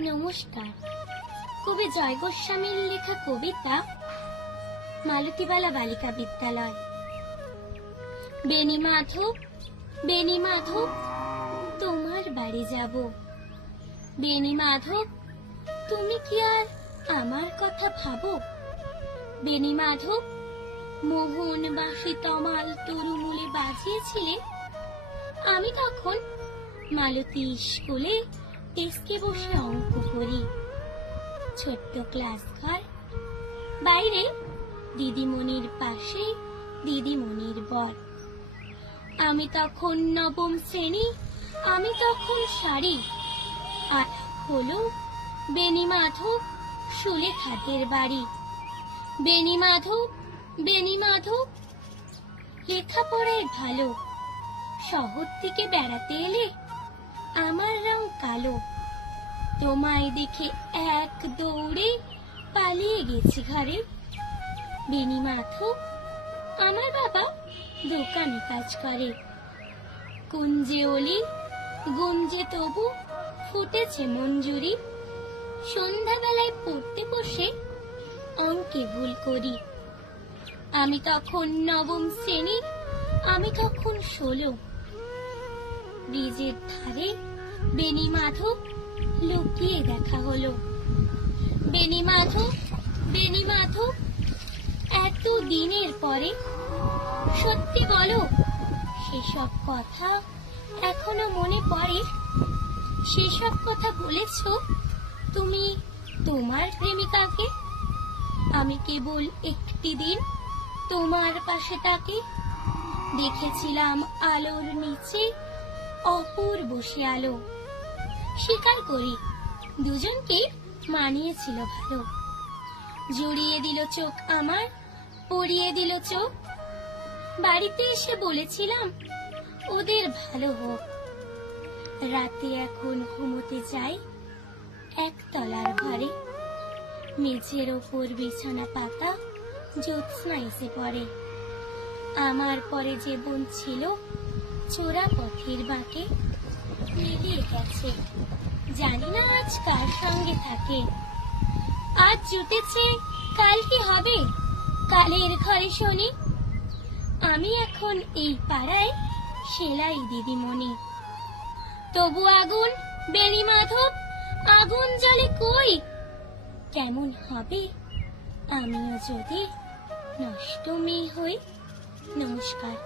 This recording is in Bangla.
নমস্কার। কবি জয় গোস্বামীর লেখা কবিতা মালতীবালা বালিকা বিদ্যালয়। বেনি মাধব, বেনি মাধব, তোমার বাড়ি যাব। বেনি মাধব, তুমি কি আর আমার কথা ভাবো? বেনি মাধব, মোহন বাঁশি তমাল তরুমুলে বাজিয়েছিলে, আমি তখন মালতী স্কুলে ডেস্কে বসে অঙ্ক করি। ছোট্ট ক্লাস ঘর, বাইরে দিদিমণির পাশে দিদিমণির বর। আমি তখন নবম শ্রেণী, আমি তখন শাড়ি। আর হলো বেনি মাধব সুলেখাদের বাড়ি। বেনি মাধব, বেনি মাধব, লেখাপড়ায় ভালো, শহর থেকে বেড়াতে এলে আমার রং কালো। তোমায় দেখে এক দৌড়ে পালিয়ে গেছি ঘরে। বেনি মাধব, আমার বাবা দোকানে কাজ করে। কুঞ্জে অলি গুঞ্জে তবু ফুটেছে মঞ্জুরি। সন্ধ্যাবেলায় পড়তে বসে অঙ্কে ভুল করি। আমি তখন নবম শ্রেণী, আমি তখন 16। ব্রিজের ধারে বেনি মাধব লুকিয়ে দেখা হলো। বেনি মাধব, বেনি মাধব, এত দিনের পরে সত্যি বলো, সেসব কথা এখনো মনে পড়ে? সেসব কথা বলেছো তুমি তোমার প্রেমিকাকে? আমি কেবল একটি দিন তোমার পাশে তাকে দেখেছিলাম আলোর নিচে, অপূর্ব সে আলো। স্বীকার করি দুজনকে মানিয়েছিল ভালো। জড়িয়ে দিল চোখ আমার, পড়িয়ে দিল চোখ। বাড়িতে এসে বলেছিলাম ওদের ভালো হোক। রাতে এখন ঘুমোতে যাই একতলার ঘরে। মেঝের ওপর বিছানা পাতা, জ্যোৎস্না এসে পড়ে। আমার পরে যে বোন ছিল চোরা পথের বাঁকে মিলিয়ে গেছে, জানি না আজ কার সঙ্গে থাকে। আজ জুটেছে, কাল কি হবে কালের ঘরে শনি। আমি এখন এই পাড়ায় সেলাই দিদিমণি। তবু আগুন বেনি মাধব, আগুন জ্বলে কই? কেমন হবে আমিও যদি নষ্ট মেয়ে হই। নমস্কার।